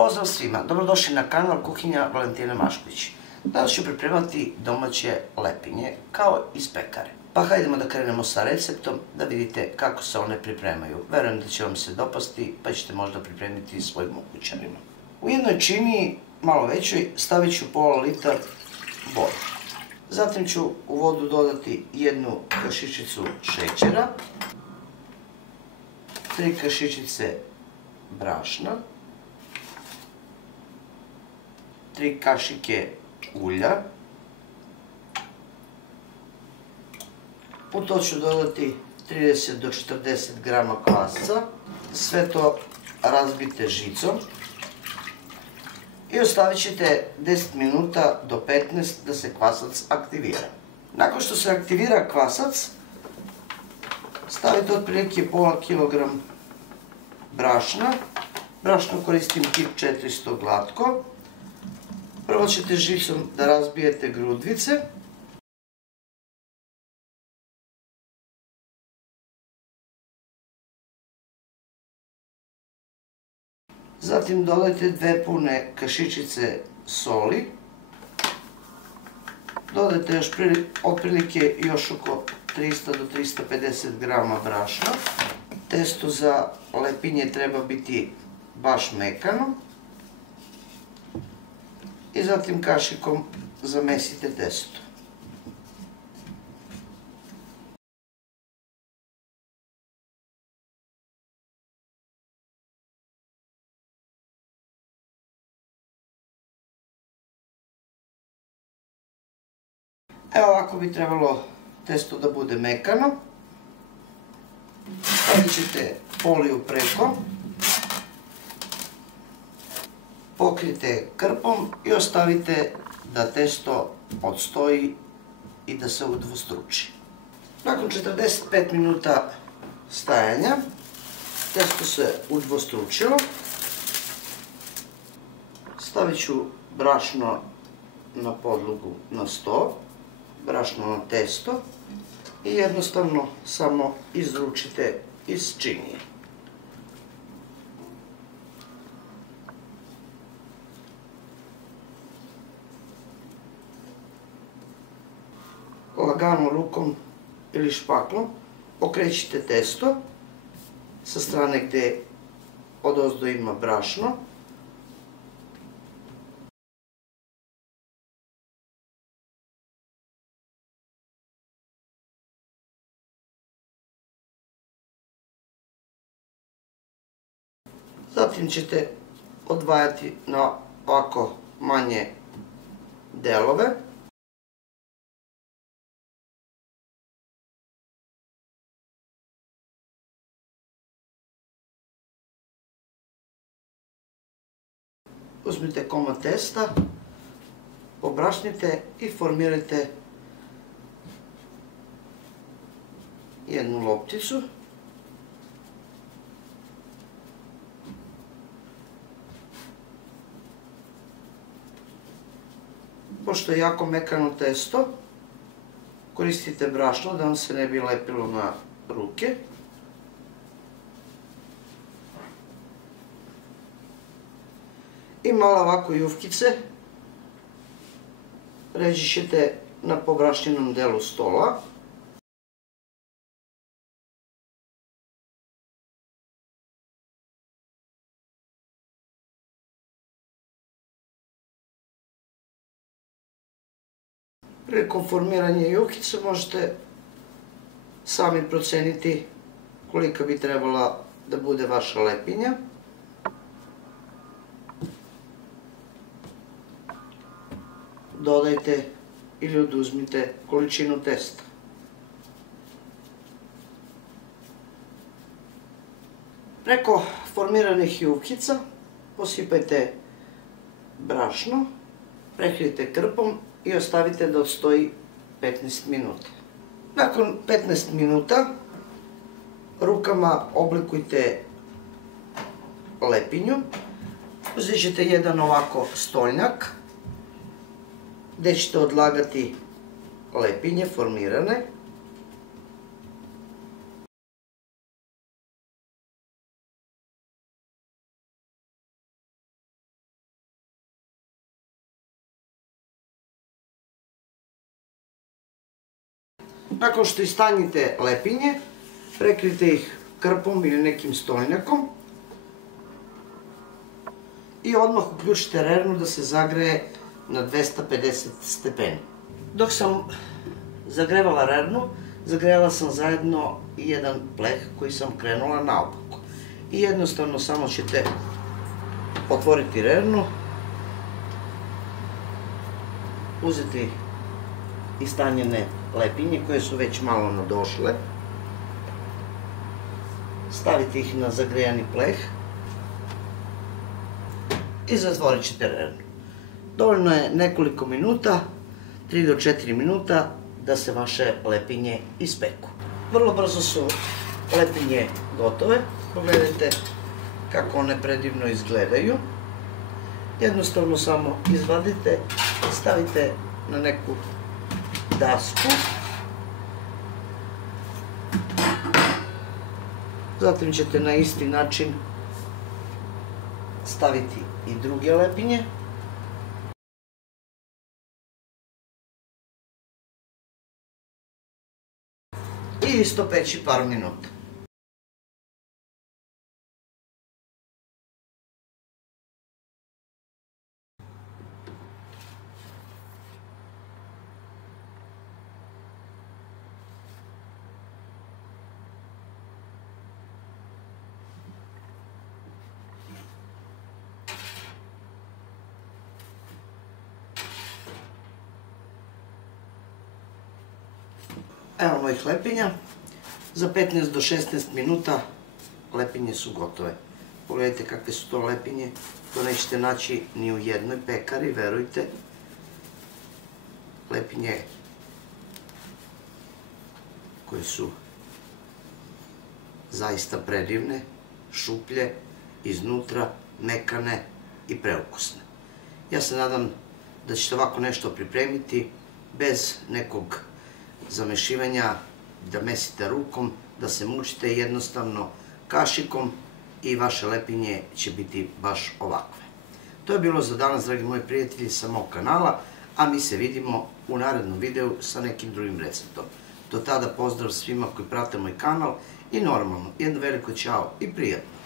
Pozdrav svima, dobrodošli na kanal Kuhinja Valentina Mašković. Danas ću pripremati domaće lepinje, kao iz pekare. Pa hajdemo da krenemo sa receptom, da vidite kako se one pripremaju. Verujem da će vam se dopasti, pa ćete možda pripremiti svojim ukućanima. U jednoj činiji, malo većoj, stavit ću pola litra vode. Zatim ću u vodu dodati jednu kašičicu šećera, 3 kašičice brašna, 3 kašike ulja. U to ću dodati 30 do 40 grama kvasca. Sve to razbijte žicom i ostavit ćete 10 minuta do 15 da se kvasac aktivira. Nakon što se aktivira kvasac, stavite otprilike pola kilogram brašna. Brašno koristim tip 400 glatko. Prvo ćete žicom da razbijete grudvice. Zatim dodajte 2 pune kašičice soli. Dodajte još otprilike još oko 300 do 350 grama brašna. Testo za lepinje treba biti baš mekano. I zatim kašikom zamesite testo. Evo ovako bi trebalo testo da bude mekano. Stavit ćete foliju preko. Pokrijte krpom i ostavite da testo odstoji i da se udvostruči. Nakon 45 minuta stajanja, testo se udvostručilo. Stavit ću brašno na podlogu na sto, brašno na testo i jednostavno samo izručite iz činije. Lagano rukom ili špaklom okrećite testo sa strane gdje odozdo ima brašno. Zatim ćete odvajati na ovako manje delove. Uzmite komad testa, pobrašnite i formirajte jednu lopticu. Pošto je jako mekano testo, koristite brašno da vam se ne bi lepilo na ruke. I malo ovako jufkice ređit ćete na pobrašnjenom delu stola. Prilikom formiranja jufkice možete sami proceniti kolika bi trebala da bude vaša lepinja. Dodajte ili oduzmite količinu testa. Preko formiranih jufkica posipajte brašno, prekrijte krpom i ostavite da odstoji 15 minuta. Nakon 15 minuta rukama oblikujte lepinju. Uzet ćete jedan ovako stolnjak gdje ćete odlagati lepinje formirane. Nakon što istanjite lepinje, prekrijte ih krpom ili nekim stojnjakom i odmah uključite rernu da se zagreje na 250 stepeni. Dok sam zagrevala rernu, zagrejala sam zajedno i jedan pleh koji sam krenula naopako. I jednostavno samo ćete otvoriti rernu, uzeti istanjene lepinje koje su već malo nadošle, staviti ih na zagrejani pleh i zatvorit ćete rernu. Dovoljno je nekoliko minuta, 3 do 4 minuta, da se vaše lepinje ispeku. Vrlo brzo su lepinje gotove. Pogledajte kako one predivno izgledaju. Jednostavno samo izvadite, stavite na neku dasku. Zatim ćete na isti način staviti i druge lepinje. I isto peći par minuta. Evo mojih lepinja. Za 15 do 16 minuta lepinje su gotove. Pogledajte kakve su to lepinje. To nećete naći ni u jednoj pekari, verujte. Lepinje koje su zaista predivne, šuplje, iznutra, mekane i preukusne. Ja se nadam da ćete ovako nešto pripremiti bez nekog zamešivanja, da mesite rukom, da se mučite jednostavno kašikom i vaše lepinje će biti baš ovakve. To je bilo za danas, dragi moji prijatelji, sa mog kanala, a mi se vidimo u narednom videu sa nekim drugim receptom. Do tada pozdrav svima koji prate moj kanal i normalno, jedno veliko ćao i prijatno!